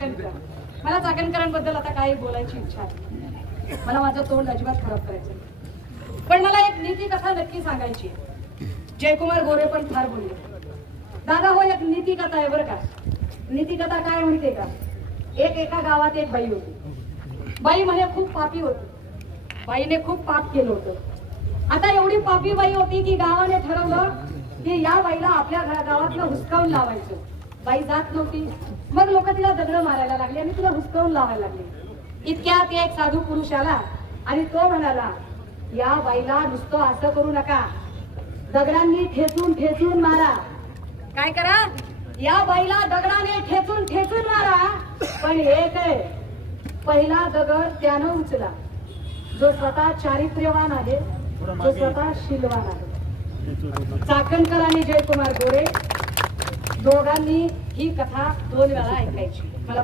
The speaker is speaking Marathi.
मला चाकणकरांबद्दल आता काही बोलायची इच्छा आहे. मला माझं तोंड अजिबात खराब करायचं, पण मला एक नीती कथा नक्की सांगायची. जयकुमार गोरे पण फार बोलले. दादा हो, एक नीती कथा आहे बरं का. नीती कथा काय म्हणते का, एका गावात एक बाई होती. बाई म्हणे खूप पापी होती. बाईने खूप पाप केलं होतं. आता एवढी पापी बाई होती की गावाने ठरवलं की या बाईला आपल्या गावातलं हुसकावून लावायचं. बाई जात नव्हती. मग लोक तिला दगड मारायला लागले आणि तिला हुसकावून लावायला लागले. इतक्यात एक साधू पुरुष आला आणि तो म्हणाला, या बाईला नुसतं असं करू नका, दगडांनी ठेचून ठेचून मारा. काय करा, या बाईला दगडाने ठेचून ठेचून मारा. पण एक आहे, पहिला दगड त्यानं उचला जो स्वतः चारित्र्यवान आहे, जो स्वतः शीलवान आहे. चाकणकर आणि जयकुमार गोरे दोघांनी ही कथा 2 वेळा ऐकायची. मला